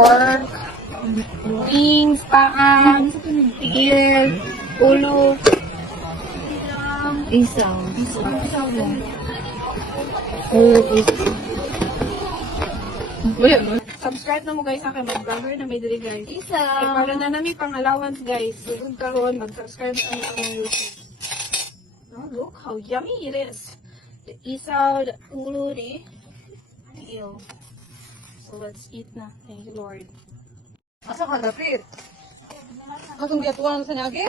pork, wings, paa, tiil, ulo, isaw. Subscribe na mo guys sa akin, mag-vlogger na may dili guys. Ay, para na namin pang allowance guys. Huwag karoon, mag-subscribe sa aming YouTube. Oh, look how yummy it is. The isaw, the ulo, the tiil. So let's eat na. Thank you Lord. Asa ka dapit? Katong gatuan sa nagi?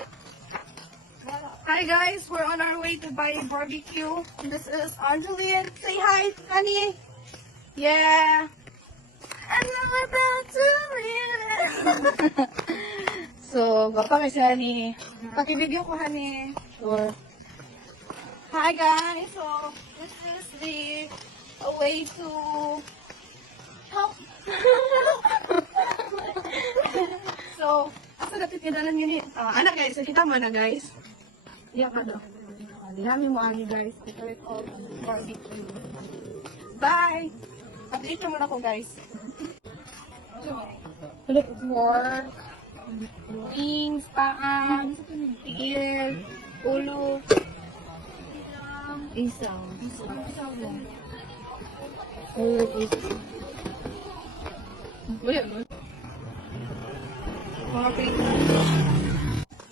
Hi guys, we're on our way to buy a barbecue. This is Angeline. Say hi, honey. Yeah. And I'm about to live. So, bapa kasi honey. Pakibidyo ko honey. Sure. Hi guys. So, this is the way to help. So, asa dapat kadalan yun eh. Anak guys, kita mo na guys. Iya ka daw. Dami mo ani guys. Ito all barbecue. Bye! Update naman ako guys. Pork, wings, paa, tiil, ulo, isaw.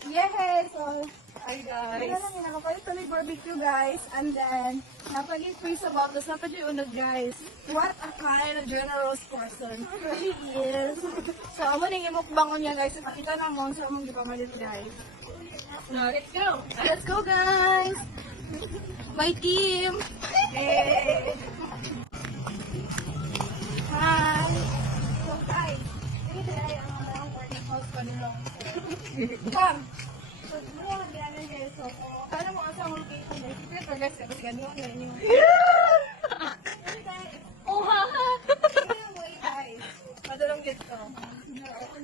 Yay! So, hi guys. Nakapalit kami barbecue guys. And then, napag-increase about this. Napag-iunod guys. What a kind of generous person. Really is. So, amo nang imukbangon niya guys. Nakita na mo. So, among gipamalit guys. Now, let's go. Let's go guys. My team. Hey. Hi. So guys, dito na yung boarding house ko nila. Come. So, muna lang gano'n guys. So, paano mo asang location guys? Ito guys, kasi gano'n na inyo. Oh, ha! Anyway guys, madalong dito.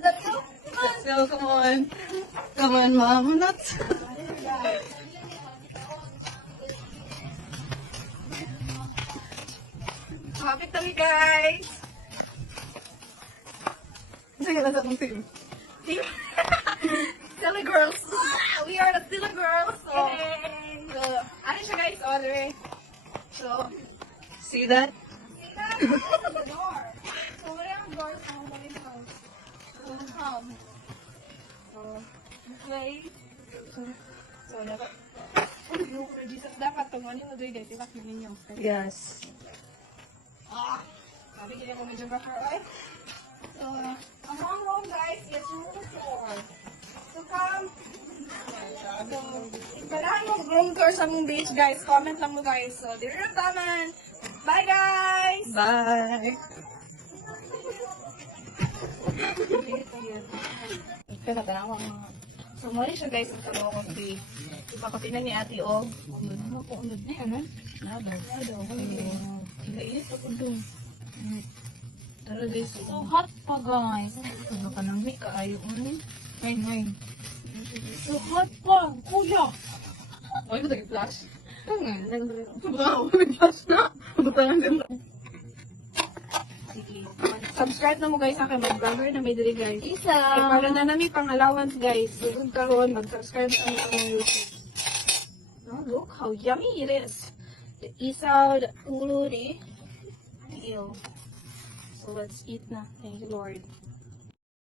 Let's go. Let's go, come on. Come on, mom. Nuts. Kapit kami guys. Sige na sa akong team. Silly girls. We are the silly girls. So, ano siya guys, order. So, See that? see that? The door. So, wala yung door sa mga house. So, come. So, okay. So, dapat. Dapat itong ano yung guys, ipakin ninyo. Yes. Sabi kaya mo medyo baka, right? So, ang wrong room guys, is room 4. So, come. So, kailangan mo room tour sa mong beach guys. Comment lang mo guys. So, dito yung taman. Bye guys! Bye. Kaya tanawa nga. So, mali siya guys, ang tanawa ko si ipapatinan ni ate o. Unod mo po, unod na yan, ha? Nadaw. Nainis ako doon. Tara guys, so hot pa guys. Ano ka nang may kaayo rin? Ngay. So hot pa, kuya! Ay, ko tagi flash. Wow, may flash na. Butangan din. subscribe na mo guys sa akin, mag-vlogger na may dili guys. Ay, para na namin pang allowance guys. Huwag karoon, mag-subscribe sa aming YouTube. Oh, look how yummy it is. The isaw, the ulo, the tiil. So let's eat na. Thank you Lord.